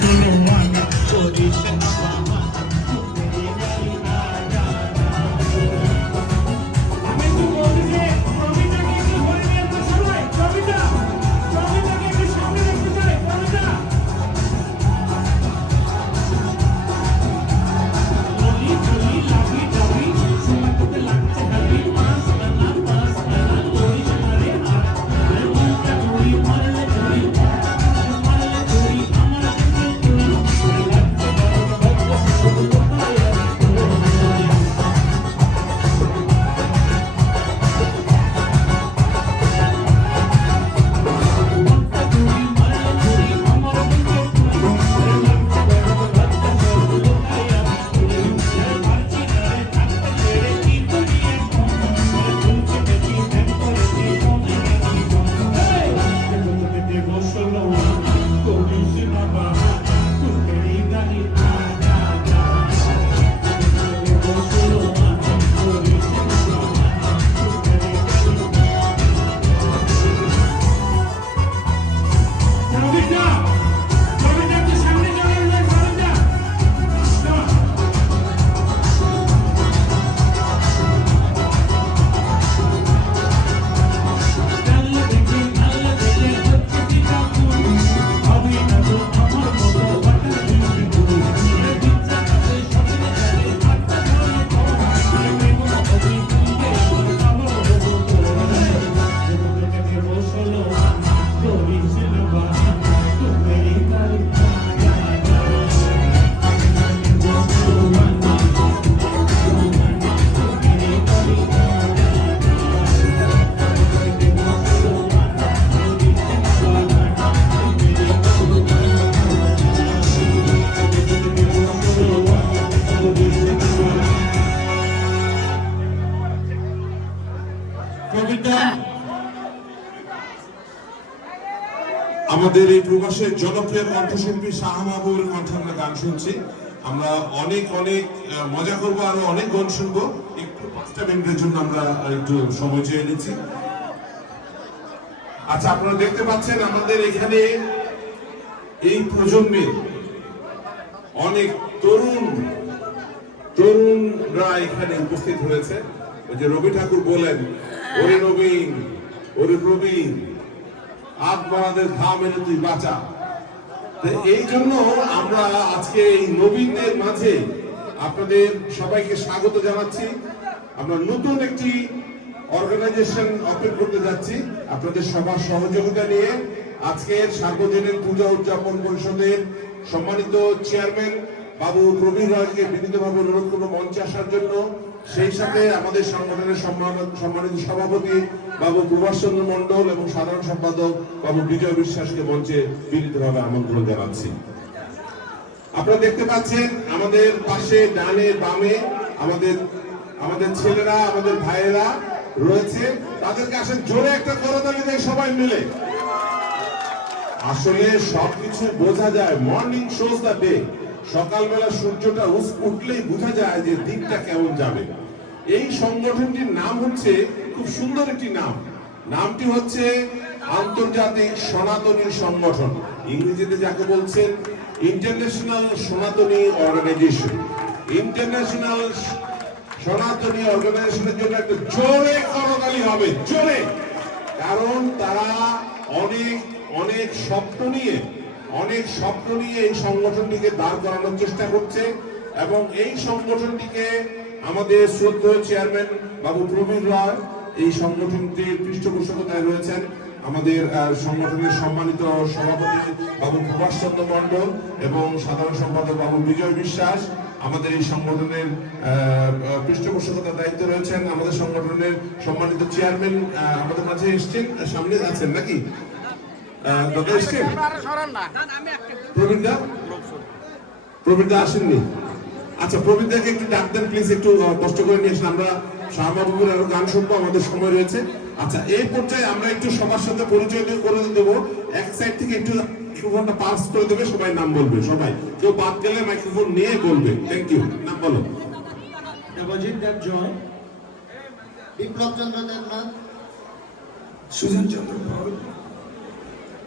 Zero one. প্রবাসের কণ্ঠশিল্পী শাহ মাহবুবের কণ্ঠে আমরা গান শুনছি। আমরা অনেক অনেক মজা করব, আরও অনেক গান শুনব। একটু পাঁচটা মিনিটের জন্য আমরা একটু সময় চেয়ে নিচ্ছি। আচ্ছা আপনারা দেখতে পাচ্ছেন আমাদের এখানে এই প্রজন্মের অনেক তরুণ, তরুণরা এখানে উপস্থিত হয়েছে। ওই যে রবি ঠাকুর বলেন, ওরে নবীন ওরে প্রবীণ বাংলাদেশ ঘাম এনে তুই বাঁচা। এই জন্য আমরা আজকে এই নবীনদের মাঝে আপনাদের সবাইকে স্বাগত জানাচ্ছি। আমরা নতুন একটি অর্গানাইজেশন অপেন করতে যাচ্ছি আপনাদের সবার সহযোগিতা নিয়ে। আজকের সার্বজনীন পূজা উদযাপন পরিষদের সম্মানিত চেয়ারম্যান বাবু প্রবীর রায়কে বিনীতভাবে অনুরোধ করব মঞ্চে আসার জন্য। সেই সাথে আমাদের সংগঠনের সম্মানিত সভাপতি বাবু প্রভাষ চন্দ্র মন্ডল এবং সাধারণ সম্পাদক বাবু বিজয় বিশ্বাসকে মঞ্চে বিনীতভাবে আমন্ত্রণ জানাচ্ছি। আপনারা দেখতে পাচ্ছেন, আমাদের পাশে ডানে বামে আমাদের আমাদের ছেলেরা, আমাদের ভাইয়েরা রয়েছে। তাদেরকে আসেন, জোরে একটা করতালি দেয় সবাই মিলে। আসলে সবকিছু বোঝা যায়। মর্নিং শোজ দ্য ডে সকালবেলা সূর্যটা উঠলেই বোঝা যায় যে দিকটা কেমন যাবে। এই সংগঠনটির নাম হচ্ছে, খুব সুন্দর একটি নাম। নামটি হচ্ছে আন্তর্জাতিক সনাতনী সংগঠন। ইংরেজিতে যাকে বলছেন ইন্টারন্যাশনাল সনাতনী অর্গানাইজেশন। ইন্টারন্যাশনাল সনাতনী অর্গানাইজেশনের জন্য একটা জোরে করতালি হবে, জোরে। কারণ তারা অনেক অনেক স্বপ্ন নিয়ে অনেক স্বপ্ন নিয়ে এই সংগঠনটিকে দাঁড় করানোর চেষ্টা করছে এবং এই সংগঠনটিকে আমাদের শ্রদ্ধেয় চেয়ারম্যান বাবু প্রবীর রায় এই সংগঠনটির পৃষ্ঠপোষকতায় রয়েছেন আমাদের সংগঠনের সম্মানিত সভাপতি বাবু প্রভাষ চন্দ্র মন্ডল এবং সাধারণ সম্পাদক বাবু বিজয় বিশ্বাস। আমাদের এই সংগঠনের পৃষ্ঠপোষকতার দায়িত্ব রয়েছেন আমাদের সংগঠনের সম্মানিত চেয়ারম্যান আমাদের মাঝে এসছেন, সামনে আছেন নাকি? দাদা এসছেন? প্রবীণ দা? প্রবীণ দা আসেননি? আচ্ছা প্রবীণ দাকে একটু ডাক দেন প্লিজ একটু কষ্ট করে নিয়ে আসেন। আমরা শাহবাবুর আরও গান শুনব আমাদের সময় রয়েছে। আচ্ছা এই পর্যায়ে আমরা একটু সবার সাথে পরিচয় করে দেবো। এক সাইড থেকে একটু মাইক্রোফোনটা পাস করে দেবে সবাই নাম বলবে সবাই। কেউ বাদ গেলে মাইক্রোফোন নিয়ে বলবে। থ্যাংক ইউ নাম বলো। দেবজিৎ দেব জয়। বিপ্লব চন্দ্র দেবনাথ সুজন চন্দ্র পাল।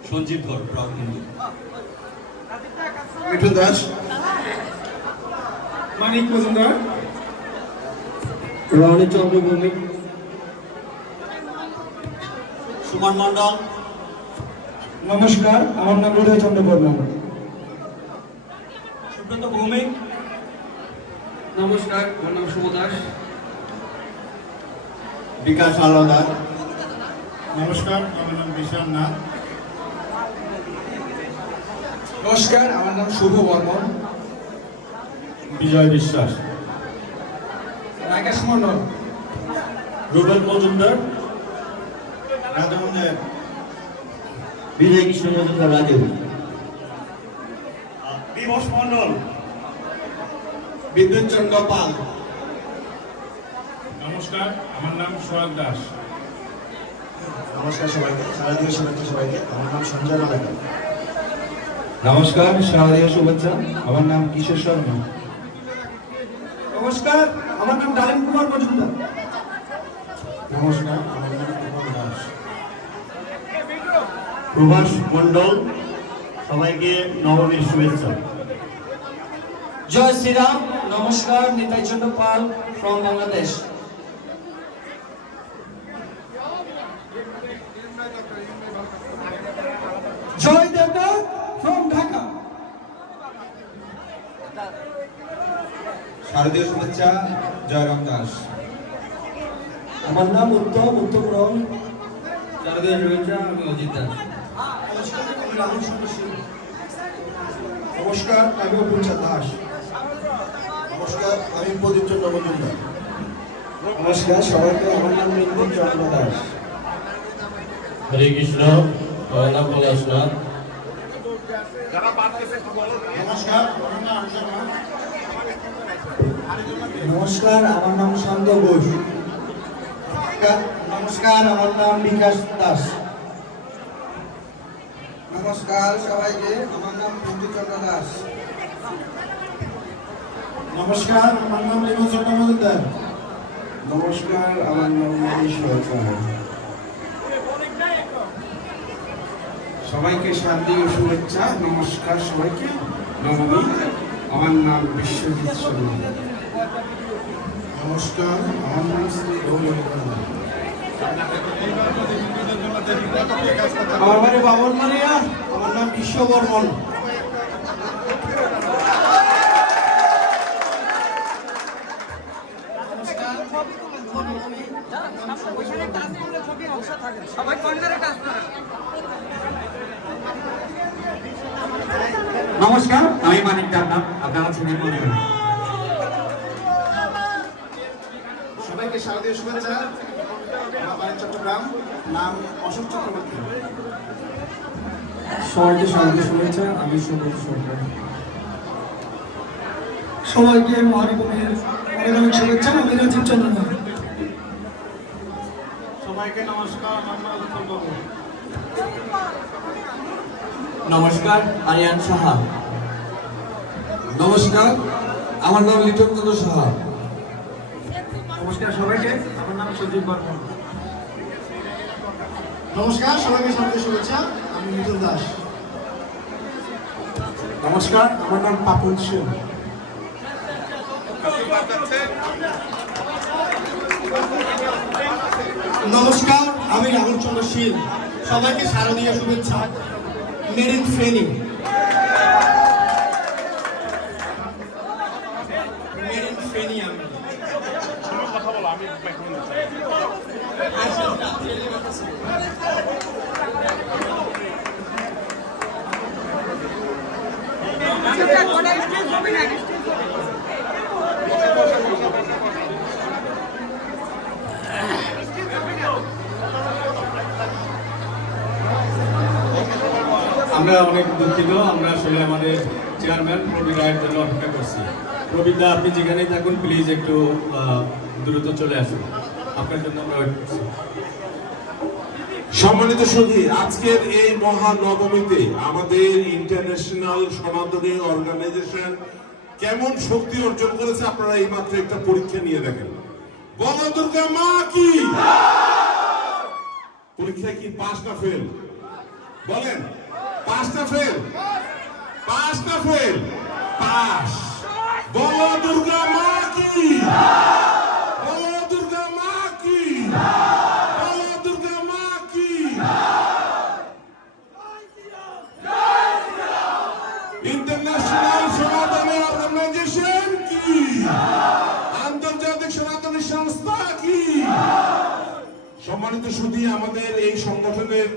সঞ্জীব ধর প্রাউড হিন্দু মিঠুন দাস। মানিক মজুমদার। রনি চন্দ্র ভৌমিক সুমন মন্ডল নমস্কার আমার নাম হৃদয় চন্দ্র বর্মন। সুব্রত ভৌমিক। নমস্কার আমার নাম শুভ দাস। বিকাশ আলাদা নমস্কার আমার নাম বিশাল নাথ। নমস্কার আমার নাম শুভ বর্মন। বিজয় বিশ্বাস। রাকেশ মন্ডল রুবেল মজুমদার। রাধামন দেব বিজয় কৃষ্ণ মজুমদার রাজু বিমস মন্ডল বিদ্যুৎ চন্দ্র পাল। নমস্কার আমার নাম সোহাগ দাস। নমস্কার সবাইকে শারদীয় শুভেচ্ছা সবাইকে। আমার নাম সঞ্জয় মালাকার। নমস্কার শারদীয় শুভেচ্ছা। আমার নাম কিশোর শর্মা। নমস্কার আমার নাম ডালিম কুমার মজুমদার। নমস্কার আমার নাম কুমার দাস। প্রভাস মন্ডল সবাইকে নবমীর শুভেচ্ছা। জয় শ্রীরাম নমস্কার নিতাই চন্দ্র পাল ফ্রম বাংলাদেশ জয় দেবনাথ ফ্রম ঢাকা শারদীয় শুভেচ্ছা জয়রাম দাস। আমার নাম উত্তম উত্তম রং। শারদীয় শুভেচ্ছা আমি অজিত দাস। নমস্কার আমি অপুঞ্চা দাস। নমস্কার আমি প্রদীপ চন্দ্র মজুমদার। নমস্কার সবাইকে আমার নাম মিন্টু চন্দ্র দাস। হরে কৃষ্ণ আমার নাম পলাশ নাথ। নমস্কার আমার নাম নমস্কার আমার নাম শান্ত ঘোষ। নমস্কার আমার নাম বিকাশ দাস। নমস্কার সবাইকে আমার নাম চন্দ্র দাস। নমস্কার আমার নাম লিমন চন্দ্র মজুমদার। নমস্কার আমার নাম সরকার সবাইকে শারদীয় শুভেচ্ছা নমস্কার সবাইকে নবমী আমার নাম বিশ্বজিৎ শর্মা। নমস্কার, আমার নাম শ্রী গৌরী আমার বাড়ি বাবন মারিয়া আমার নাম বিশ্ব বর্মন নমস্কার, আমি মানিক ডান্না আপনারা চিনেন মনে করেন সবাইকে শারদীয় শুভেচ্ছা আমার বাড়ি চট্টগ্রাম নাম অশোক চক্রবর্তী সবাইকে শারদীয় শুভেচ্ছা আমি সুব্রত সরকার। সবাইকে মহানবমীর অনেক অনেক শুভেচ্ছা আমি রাজীব চন্দ্র সবাইকে নমস্কার আমার নাম নমস্কার আরিয়ান সাহা। নমস্কার আমার নাম লিটন চন্দ্র সাহা। নমস্কার সবাইকে আমার নাম সঞ্জীব বর্মন। নমস্কার সবাইকে শারদীয় শুভেচ্ছা। আমি মিঠুন দাস। নমস্কার আমার নাম পাপন সেন। নমস্কার আমি রাহুল চন্দ্র শীল সবাইকে শারদীয় শুভেচ্ছা। Made in Feni made in Feni আমি। আমরা অনেক দুঃখিত, আমরা আসলে আমাদের চেয়ারম্যান প্রবীণ রায়ের জন্য অপেক্ষা করছি। প্রবীণ দা আপনি যেখানেই থাকুন প্লিজ একটু দ্রুত চলে আসুন। সম্মানিত সঙ্গী আজকের এই মহানবমীতে আমাদের ইন্টারন্যাশনাল সনাতনী অর্গানাইজেশন কেমন শক্তি অর্জন করেছে আপনারা এই মাত্র একটা পরীক্ষা নিয়ে দেখেন। মা কি? পরীক্ষায় কি ফেল বলেন না ফেল ফেল পাস বলো দুর্গা মা কি? সম্মানিত সুধী আমাদের এই সংগঠনের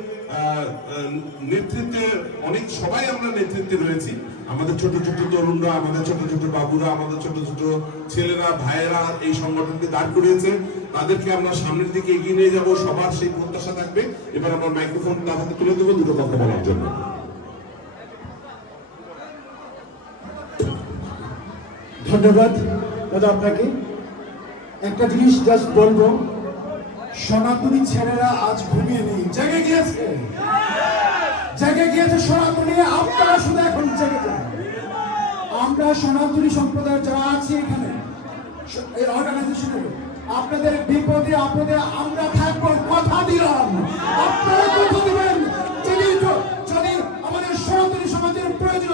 নেতৃত্বে, অনেক সবাই আমরা নেতৃত্বে রয়েছি। আমাদের ছোট ছোট তরুণরা, আমাদের ছোট ছোট বাবুরা, আমাদের ছোট ছোট ছেলেরা, ভাইয়েরা এই সংগঠনকে দাঁড় করিয়েছে। তাদেরকে আমরা সামনের দিকে এগিয়ে নিয়ে যাব। সবার সেই প্রত্যাশা থাকবে। এবার আমার মাইক্রোফোন তার হাতে তুলে দেবো দুটো কথা বলার জন্য। ধন্যবাদ। দাদা, আপনাকে একটা জিনিস জাস্ট বলব। সনাতনী ছেলেরা আজ ঘুমিয়ে নেই। জেগে গিয়েছে। জেগে গিয়েছে সনাতনী। আপনারা শুধু এখন জেগে যান। আমরা সনাতনী সম্প্রদায়ের যারা আছি এখানে, এই অর্গানাইজেশনের আপনাদের বিপদে আপদে আমরা থাকব, কথা দিলাম। আপনারা কথা দিবেন। যদি যদি আমাদের সনাতনী সমাজের প্রয়োজন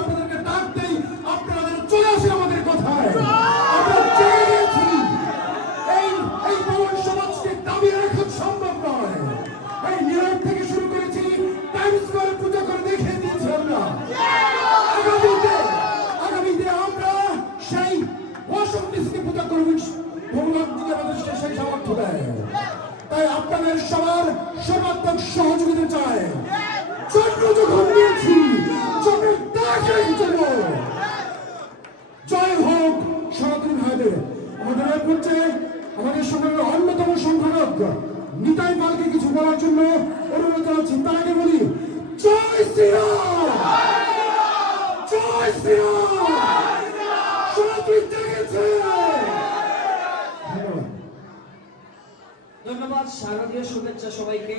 ধন্যবাদ, শারদীয় শুভেচ্ছা সবাইকে।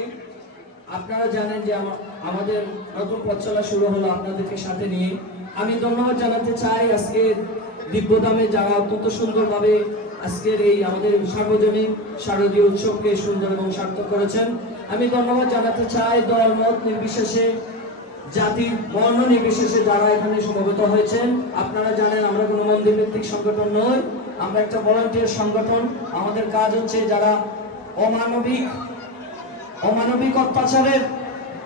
আপনারা জানেন যে আমা- আমাদের নতুন পথ শুরু হলো আপনাদেরকে সাথে নিয়ে। আমি ধন্যবাদ জানাতে চাই আজকে যারা অত্যন্ত সুন্দরভাবে আজকের এই আমাদের সার্বজনীন শারদীয় উৎসবকে সুন্দর এবং সার্থক করেছেন। আমি ধন্যবাদ জানাতে চাই দল মত নির্বিশেষে জাতি বর্ণ নির্বিশেষে যারা এখানে সমবেত হয়েছেন, আপনারা জানেন আমরা কোনো মন্দির ভিত্তিক সংগঠন নই, আমরা একটা ভলান্টিয়ার সংগঠন। আমাদের কাজ হচ্ছে যারা অমানবিক অমানবিক অত্যাচারের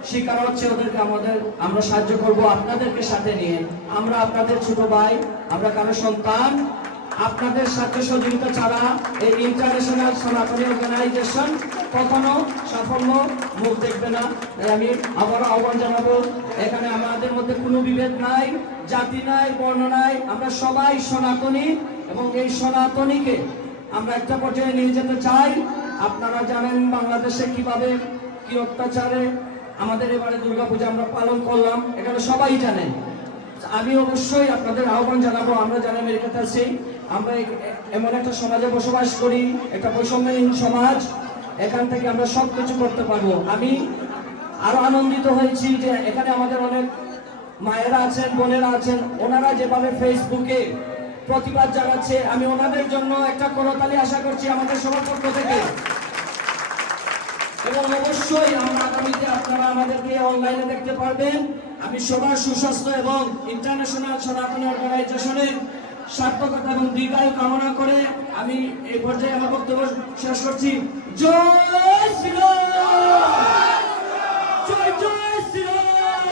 শিকার হচ্ছে ওদেরকে আমাদের, আমরা সাহায্য করব আপনাদেরকে সাথে নিয়ে। আমরা আপনাদের ছোট ভাই, আমরা কারও সন্তান, আপনাদের সাথে সহযোগিতা ছাড়া এই ইন্টারন্যাশনাল সনাতনী অর্গানাইজেশন কখনো সাফল্য মুখ দেখবে না। আমি আবার আহ্বান জানাব, এখানে আমাদের মধ্যে কোনো বিভেদ নাই, জাতি নাই, বর্ণ নাই, আমরা সবাই সনাতনী এবং এই সনাতনীকে আমরা একটা পর্যায়ে নিয়ে যেতে চাই। আপনারা জানেন বাংলাদেশে কীভাবে কি অত্যাচারে আমাদের এবারে দুর্গাপূজা আমরা পালন করলাম, এখানে সবাই জানেন আমি অবশ্যই আপনাদের আহ্বান জানাব, আমরা যারা আমেরিকাতে আছি আমরা এমন একটা সমাজে বসবাস করি, একটা বৈষম্যহীন সমাজ এখান থেকে আমরা সব কিছু করতে পারব। আমি আরও আনন্দিত হয়েছি যে এখানে আমাদের অনেক মায়েরা আছেন, বোনেরা আছেন। ওনারা যেভাবে ফেসবুকে প্রতিবাদ জানাচ্ছে, আমি ওনাদের জন্য একটা করতালি আশা করছি আমাদের সবার পক্ষ থেকে। এবং অবশ্যই আমরা আগামীতে আপনারা আমাদেরকে অনলাইনে দেখতে পারবেন। আমি সবার সুস্বাস্থ্য এবং ইন্টারন্যাশনাল সনাতন অর্গানাইজেশনের সার্থকতা এবং দীর্ঘায়ু কামনা করে আমি এই পর্যায়ে আমার বক্তব্য শেষ করছি। জয় শ্রীরাম জয় জয় শ্রীরাম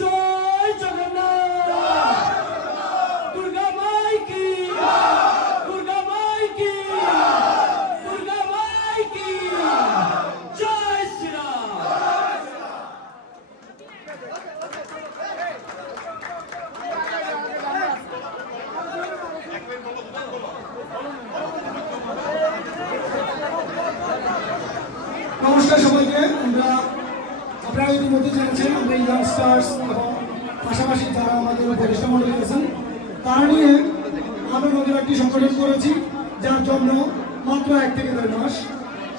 জয় জগন্নাথ দুর্গা মাই কি দুর্গা মাই কি দুর্গা মাই কি জয় শ্রীরাম নমস্কার সবাইকে আমরা আপনারা ইতিমধ্যে জেনেছেন আমরা ইয়াংস্টার্স পাশাপাশি যারা আমাদের উপদেষ্টা মন্ডলী আছেন তারা নিয়ে আমরা নতুন একটি সংগঠন করেছি, যার জন্য মাত্র এক থেকে দেড় মাস।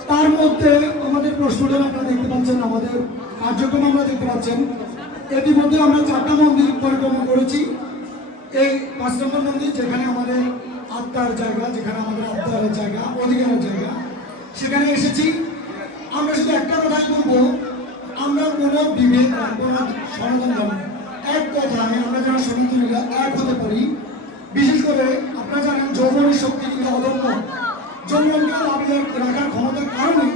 তার মধ্যে আমাদের প্রশ্নটা আপনারা দেখতে পাচ্ছেন, আমাদের কার্যক্রম আমরা দেখতে পাচ্ছেন। ইতিমধ্যে আমরা চারটা মন্দির পরিক্রমা করেছি। এই পাঁচ নম্বর মন্দির যেখানে আমাদের আত্মার জায়গা, যেখানে আমাদের আত্মার জায়গা, অধিকারের জায়গা, সেখানে এসেছি। বিশেষ করে আপনারা জানেন যৌবনের শক্তি কিন্তু অদম্য। যৌবনকে দাবি রাখার ক্ষমতার কারণে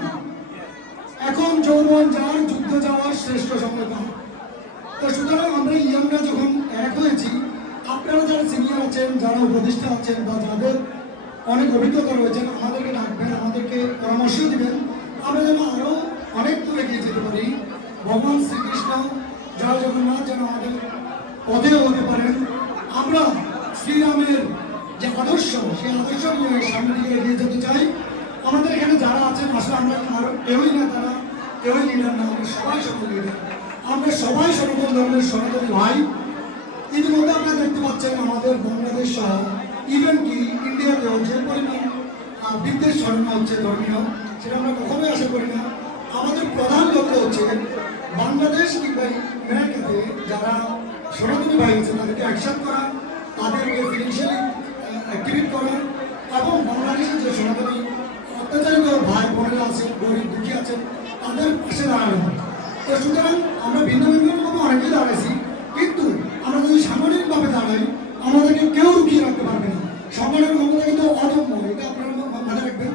এখন যৌবন যার যুদ্ধ যাওয়ার শ্রেষ্ঠ সম্পর্ক তো সুতরাং আমরা ইয়াংরা যখন এক হয়েছি, আপনারা যারা সিনিয়র আছেন, যারা উপদেষ্টা আছেন বা যাদের অনেক অভিজ্ঞতা রয়েছেন, আমাদেরকে ডাকবেন, আমাদেরকে পরামর্শ দিবেন। আমরা যেন আরও অনেক দূর এগিয়ে যেতে পারি। ভগবান শ্রীকৃষ্ণ, যারা জগন্নাথ যেন আমাদের পথে হতে পারেন। আমরা শ্রীরামের যে আদর্শ, সেই আদর্শ নিয়ে সামনে দিকে এগিয়ে যেতে চাই। আমাদের এখানে যারা আছেন আসলে আমরা আর কেউই না তারা কেউই লিডার না, আমরা সবাই সকল লিডার আমরা সবাই সনাতন ধর্মের সনাতনী ভাই। ইতিমধ্যে আপনারা দেখতে পাচ্ছেন আমাদের বাংলাদেশ সহ ইভেন কি ইন্ডিয়াতেও যে পরিমাণ বিদ্বেষ ছড়ানো হচ্ছে ধর্মীয়, সেটা আমরা কখনোই আশা করি না। আমাদের প্রধান লক্ষ্য হচ্ছে বাংলাদেশ কিংবা আমেরিকাতে যারা সনাতনী ভাই আছে তাদেরকে অ্যাকসেপ্ট করা তাদেরকে ফিনান্সিয়ালি অ্যাক্টিভেট করা এবং বাংলাদেশের যে সনাতনী অত্যাচারিত ভাই বোনেরা আছে, গরিব দুঃখী আছে, তাদের পাশে দাঁড়ানো। তো সুতরাং আমরা ভিন্ন ভিন্ন রকম অনেকেই দাঁড়াইছি, কিন্তু আমরা যদি সামরিকভাবে দাঁড়াই, আমাদেরকে কেউ রুখিয়ে রাখতে পারবে না। সংগঠনের ক্ষমতা কিন্তু অদম্য, এটা আপনারা মাথায় রাখবেন।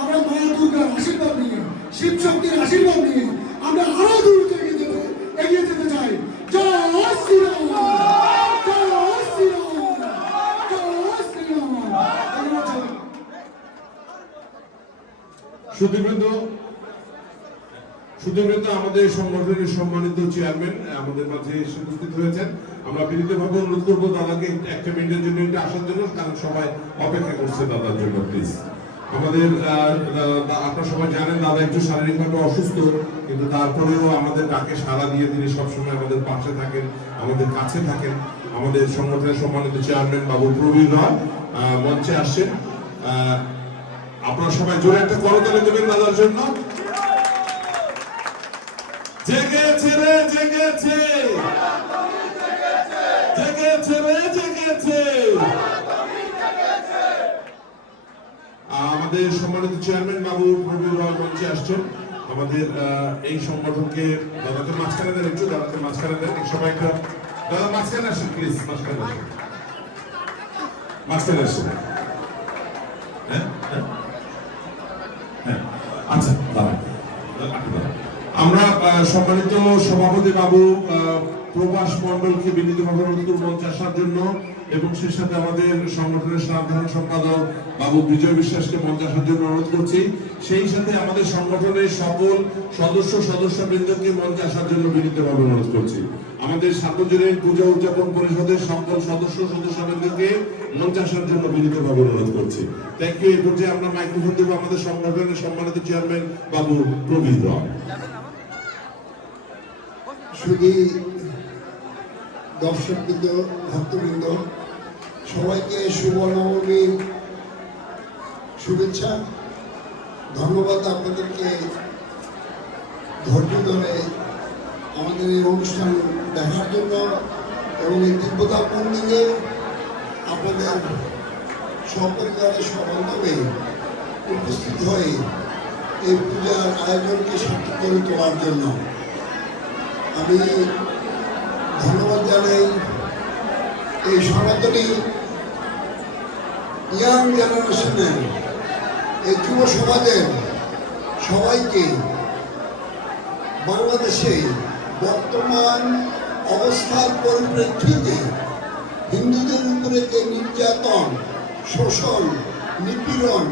আমরা মা দুর্গার আশীর্বাদ নিয়ে, শিব শক্তির আশীর্বাদ নিয়ে আমরা আরও দূর এগিয়ে যেতে এগিয়ে যেতে চাই জয় শ্রীরাম জয় শ্রীরাম জয় শ্রীরাম ধন্যবাদ সবাইকে। সুদীবৃন্দ সুদীবৃন্দ আমাদের সংগঠনের সম্মানিত চেয়ারম্যান আমাদের মাঝে এসে উপস্থিত হয়েছেন। আমরা বিনীতভাবে অনুরোধ করব দাদাকে একটা মিনিটের জন্য একটু আসার জন্য, কারণ সবাই অপেক্ষা করছে দাদার জন্য প্লিজ আমাদের সবাই জানেন, দাদা একটু শারীরিকভাবে অসুস্থ, কিন্তু তারপরেও আমাদের ডাকে সাড়া দিয়ে তিনি সবসময় আমাদের পাশে থাকেন, আমাদের কাছে থাকেন। আমাদের সংগঠনের সম্মানিত চেয়ারম্যান বাবু প্রবীর রায় মঞ্চে আসছেন। আপনারা সবাই জোরে একটা করতালি দেবেন দাদার জন্য। জেগেছে রে, জেগেছে। জেগেছে রে, জেগেছে। আমাদের সম্মানিত চেয়ারম্যান বাবু, প্রবীর রয় মঞ্চে আসছেন। আমাদের এই সংগঠনকে দাদাকে মাঝখানে দেন, একটু দাদাকে মাঝখানে দেন। সবাই একটা দাদা, মাঝখানে আসেন প্লিজ মাঝখানে মাঝখানে হ্যাঁ হ্যাঁ হ্যাঁ আচ্ছা দাঁড়ান। আমরা সম্মানিত সভাপতি বাবু আহ, প্রভাস মন্ডলকে বিনীতভাবে অনুরোধ মঞ্চে আসার জন্য এবং সেই সাথে আমাদের সংগঠনের সাধারণ সম্পাদক বাবু বিজয় বিশ্বাসকে মঞ্চে আসার জন্য অনুরোধ করছি। সেই সাথে আমাদের সংগঠনের সকল সদস্য সদস্যবৃন্দকে মঞ্চে আসার জন্য বিনীতভাবে অনুরোধ করছি। আমাদের সার্বজনীন পূজা উদযাপন পরিষদের সকল সদস্য সদস্যবৃন্দকে মঞ্চে আসার জন্য বিনীতভাবে অনুরোধ করছি। থ্যাংক ইউ এই পর্যায়ে আমরা মাইক্রোফোন দেবো আমাদের সংগঠনের সম্মানিত চেয়ারম্যান বাবু প্রবীর রয় শুধু দর্শকবৃন্দ, ভক্তবৃন্দ, সবাইকে শুভ শুভেচ্ছা। ধন্যবাদ আপনাদেরকে। ধৈর্য ধরে আমাদের এই অনুষ্ঠান দেখার জন্য এবং এই দিব্যতা মন্দিরে আপনাদের সপরিবারের সবান্ধবে উপস্থিত হয়ে এই পূজার আয়োজনকে সার্থক করে তোলার জন্য আমি ধন্যবাদ জানাই এই সনাতনী ইয়াং জেনারেশনের এই যুব সমাজের সবাইকে বাংলাদেশে বর্তমান অবস্থার পরিপ্রেক্ষিতে হিন্দুদের উপরে যে নির্যাতন, শোষণ, নিপীড়ন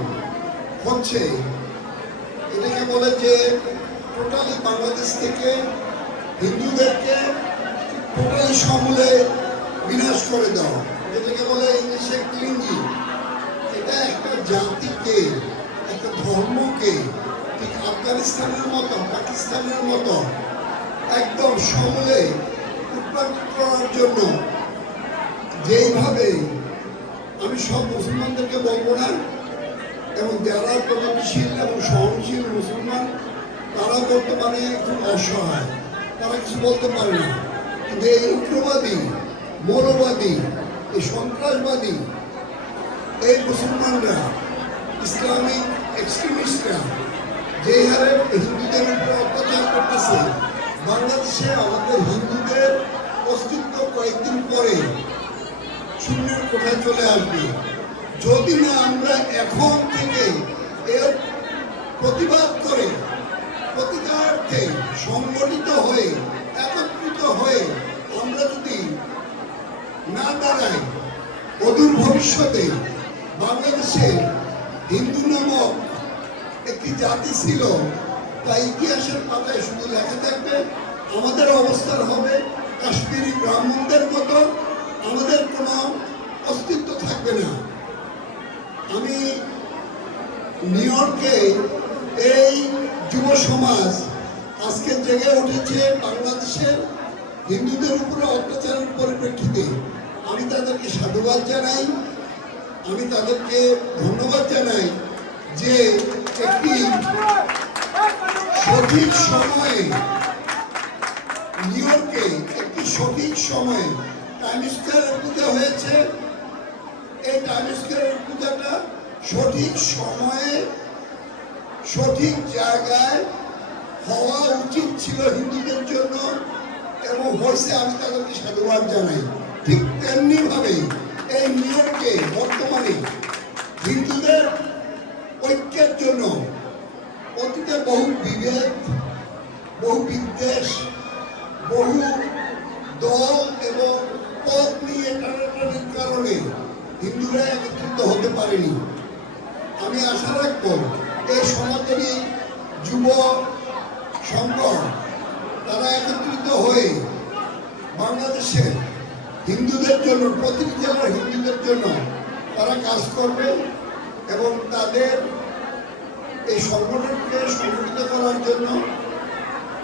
হচ্ছে, এটাকে বলে যে টোটালি বাংলাদেশ থেকে হিন্দুদেরকে টোটালি সমূলে বিনাশ করে দেওয়া যেটাকে বলে ইংলিশে ক্লিনজি এটা একটা জাতিকে, একটা ধর্মকে ঠিক আফগানিস্তানের মতো, পাকিস্তানের মতো একদম সমূলে উৎপাদন করার জন্য যেইভাবে আমি সব মুসলমানদেরকে বলব না, এবং যারা প্রগতিশীল এবং সহনশীল মুসলমান, তারা বর্তমানে খুব অসহায়। তারা কিছু বলতে পারে না কিন্তু এই উগ্রবাদী, মৌলবাদী, এই সন্ত্রাসবাদী, এই মুসলমানরা, ইসলামিক এক্সট্রিমিস্টরা, যে হারে হিন্দুদের উপরে অত্যাচার করতেছে, বাংলাদেশে আমাদের হিন্দুদের অস্তিত্ব কয়েকদিন পরে শূন্যের কোঠায় চলে আসবে। যদি না আমরা এখন থেকে এর প্রতিবাদ করে প্রতিকারার্থে সংগঠিত হয়ে, একত্রিত হয়ে আমরা যদি না দাঁড়াই, অদূর ভবিষ্যতে বাংলাদেশে হিন্দু নামক একটি জাতি ছিল, তা ইতিহাসের পাতায় শুধু লেখা থাকবে, আমাদের অবস্থান হবে কাশ্মীরি ব্রাহ্মণদের মতো, আমাদের কোনো অস্তিত্ব থাকবে না। আমি নিউ ইয়র্কে এই যুব সমাজ আজকে জেগে উঠেছে বাংলাদেশের হিন্দুদের উপরে অত্যাচারের পরিপ্রেক্ষিতে। আমি তাদেরকে সাধুবাদ জানাই, আমি তাদেরকে ধন্যবাদ জানাই যে একটি সঠিক সময়ে নিউ ইয়র্কে একটি সঠিক সময়ে টাইম স্কোয়ারের পূজা হয়েছে। এই টাইম স্কোয়ারের পূজাটা সঠিক সময়ে সঠিক জায়গায় হওয়া উচিত ছিল হিন্দুদের জন্য এবং হয়েছে আমি তাদেরকে সাধুবাদ জানাই। ঠিক তেমনি ভাবে এই নিয়মকে বর্তমানে হিন্দুদের ঐক্যের জন্য অতীতে বহু বিভেদ, বহু বিদ্বেষ, বহু দল এবং পদ নিয়ে টানাটানির কারণে হিন্দুরা একত্রিত হতে পারেনি। আমি আশা রাখব এই সনাতনী যুব সংগঠন, তারা একত্রিত হয়ে বাংলাদেশের হিন্দুদের জন্য, প্রতিটি জেলার হিন্দুদের জন্য তারা কাজ করবে এবং তাদের এই সংগঠনকে সংগঠিত করার জন্য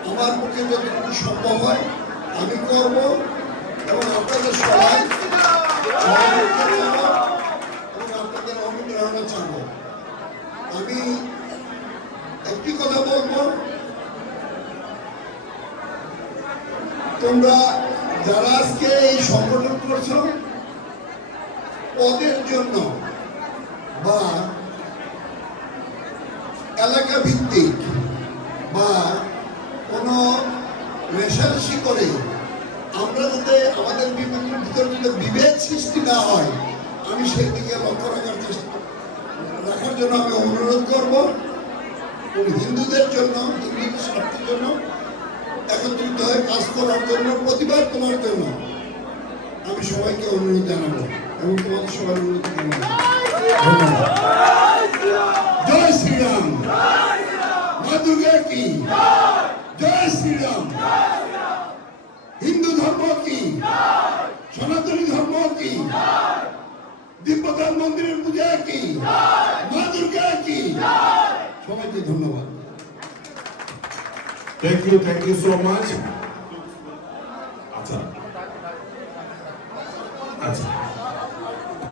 আমার পক্ষে যতটুকু সম্ভব হয় আমি করব এবং আপনাদের সবাই এবং আপনাদের অনুপ্রেরণা চাব আমি একটি কথা বলব? তোমরা যারা আজকে এই সংগঠন করছ পদের জন্য বা এলাকা ভিত্তিক বা কোনো রেশারেশি করে আমরা যাতে আমাদের বিবেকের ভিতরে যাতে বিভেদ সৃষ্টি না হয়, আমি সেই দিকে লক্ষ্য রাখার চেষ্টা রাখার জন্য আমি অনুরোধ করব। হিন্দুদের জন্য হিন্দুদের স্বার্থের জন্য একত্রিত হয়ে কাজ করার জন্য, প্রতিবাদ করার জন্য আমি সবাইকে অনুরোধ জানাব এবং তোমাদের সবার অনুরোধ জানাব। জয় শ্রীরাম। মা দুর্গা কি? জয় শ্রীরাম। হিন্দু ধর্ম কি? সনাতনী ধর্ম কি? দিব্যদান মন্দিরের পূজা কি? মা দুর্গা কি? সবাইকে ধন্যবাদ। Thank you thank you so much আচ্ছা। আচ্ছা।